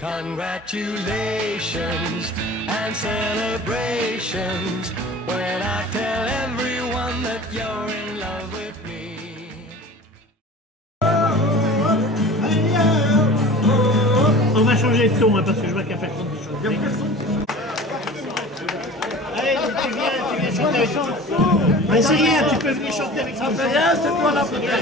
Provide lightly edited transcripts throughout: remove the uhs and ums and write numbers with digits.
Congratulations and celebrations when I tell everyone that you're in love with me. On va changer de ton, hein, parce que je vois qu'il n'y a personne qui chante. Allez, tu viens chanter avec moi. Mais c'est rien, tu peux venir chanter avec moi. C'est rien, c'est toi la première.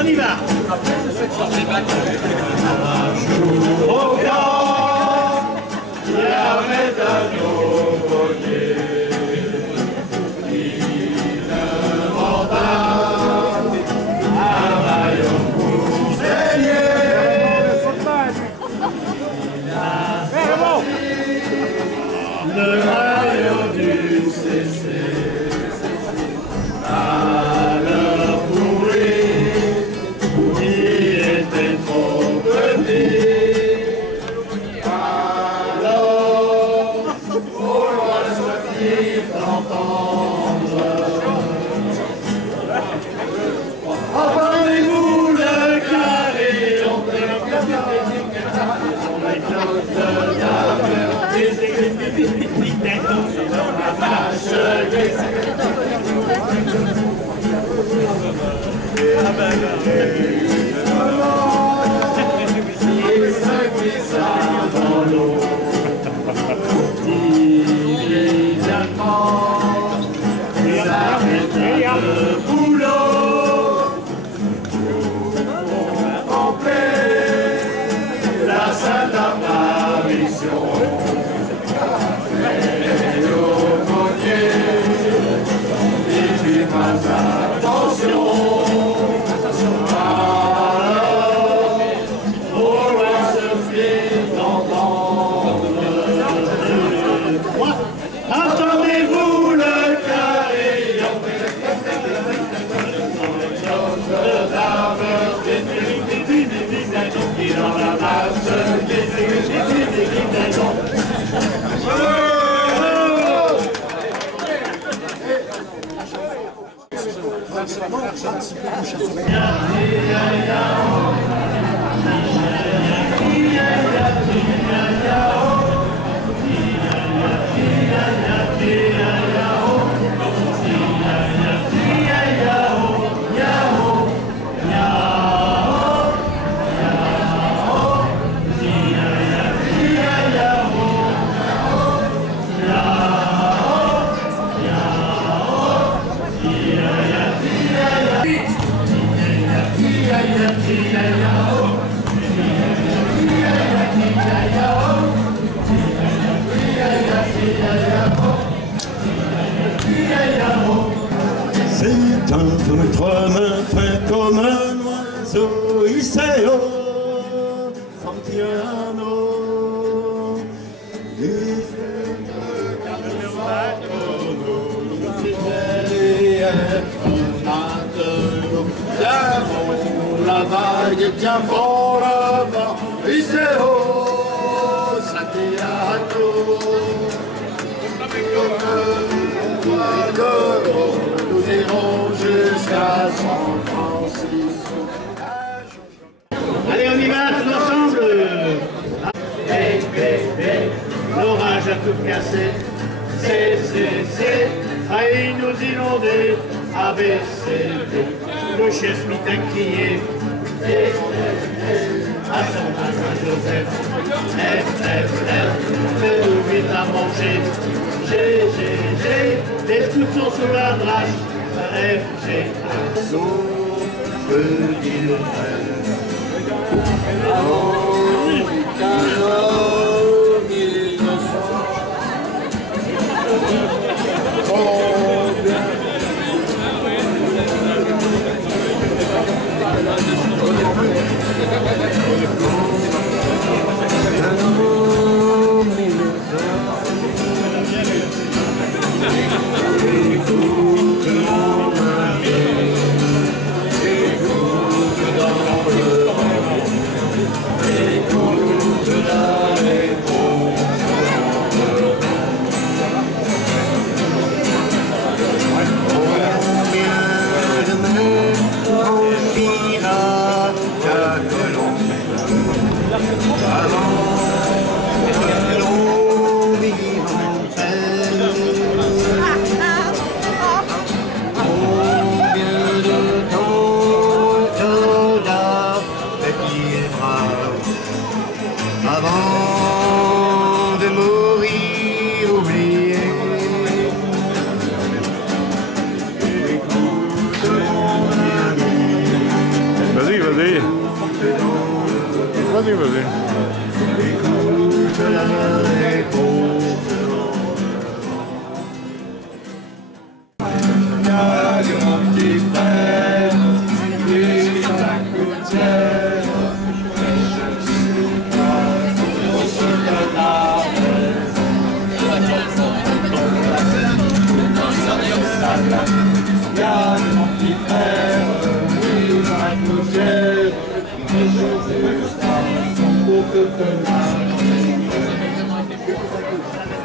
On y va. Au gars, il y avait un nouveau-né. Il demanda un maillot pour veiller. Le maillot du CC. Alors pour lui, il était trop petit. Alors, au loin soit-il d'entendre. Entendez-vous le carillon de la marche il se glissa dans l'eau. Immédiatement, s'arrêta le boulot pour contempler la salle d'apparition. Et l'aumônier il fit pas attention. Entendez-vous le carillon qui dans la marche C'est un trois-mains fin comme un oiseau, il sait haut, son piano. Les yeux de fidèles et maintenant, tiens bon la vague, tiens bon le vent, il sait haut, Santiago. Nous irons jusqu'à San Francisco. Allez, on y va tous ensemble. Hey, hey, hey. L'orage a tout cassé. C'est, failli nous inonder. ABCD. Le chien se mit à crier. À son matin Joseph. F, fais-nous vite à manger. G, les scouts sont sous la drache. F, G, petit le frère. Vas-y, vas-y. Écoute la réponse. Regarde mon petit frère, et ça coûte cher. Regarde mon petit frère, oui, ça coûte cher. Les choses sont beaucoup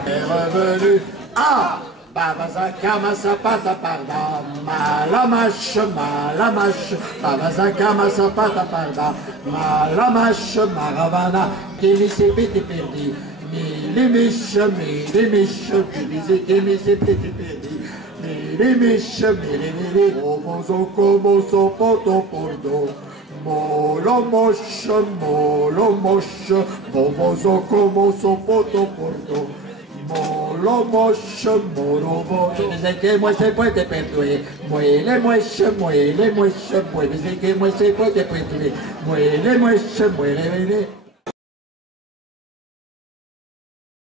est revenu. Ah! Babazaka masapata parda, malamash, babazaka masapata parda, malamash, maravana, qui s'est pété perdu, les miches, qui s'est pété perdu, les miches, vos como son poto pordo, molo moche, vos como son poto pordo. Molo moche, molo moche, dice que moi se puede perdoar. Muele moche, puede decir que moi se puede perdoar. Muele moche, muele.